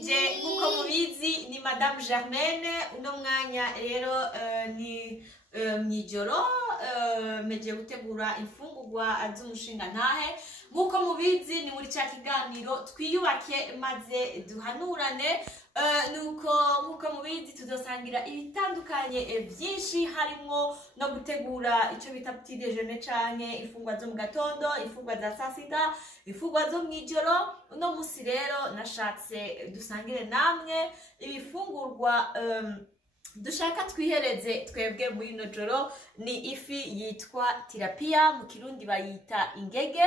ndabaramukije nkuko mubizi ni Madame Germaine. Uno mwanya rero ni mwijoro meje gutegura imfungurwa z'umushinga ntahe. Nkuko mubizi ni muri cya kiganiro twiyubake maze duhanurane. Nkuko mubizi tuzosangira ibitandukanye byinshi, harimo no gutegura icyo bita petit déjeuner canke ifungwa zo mu gatondo, ifungwa za sasita, ifungwa zo mwijoro. Uno musi rero nashatse dusangire namwe ibifungurwa dushaka twihereze twebwe muri ino joro. Ni ifi yitwa tilapia, mu kirundi bayita ingege,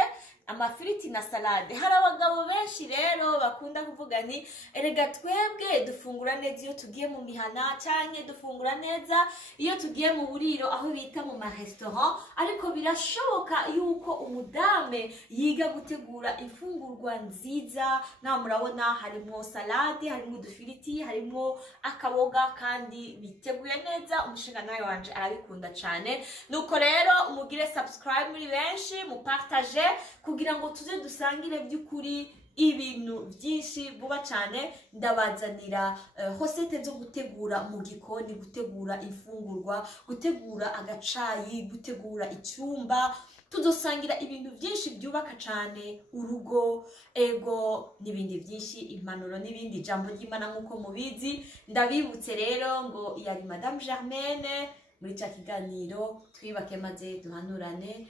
amafiriti na salade. Hari abagabo benshi rero bakunda kuvuga ni erega twebwe dufungura neza iyo tugiye mu mihana canke dufungura neza iyo tugiye mu buriro aho bita mu marestaurant, ariko birashoboka yuko umudame yiga gutegura ifungurwa nziza. Na murabona harimo salade, harimo udufiriti, harimo akaboga kandi biteguye neza. Umushinga nawe wanje arabikunda cyane, nuko rero umugire subscribe muri benshi, mupartage kugira ngo tuze dusangire by'ukuri ibintu byinshi vuba cyane. Ndabazanira hosete zo gutegura mu gikoni, gutegura ifungurwa, gutegura agacayi, gutegura icyumba. Tuzosangira ibintu byinshi byubaka cyane urugo, ego n'ibindi byinshi, impanuro n'ibindi jambo ry'Imana nkuko mubizi. Ndabibutse rero ngo yari Madame Germaine muri cya kiganiro twibake maze duhanurane.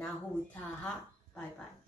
Naho utaha, bye bye.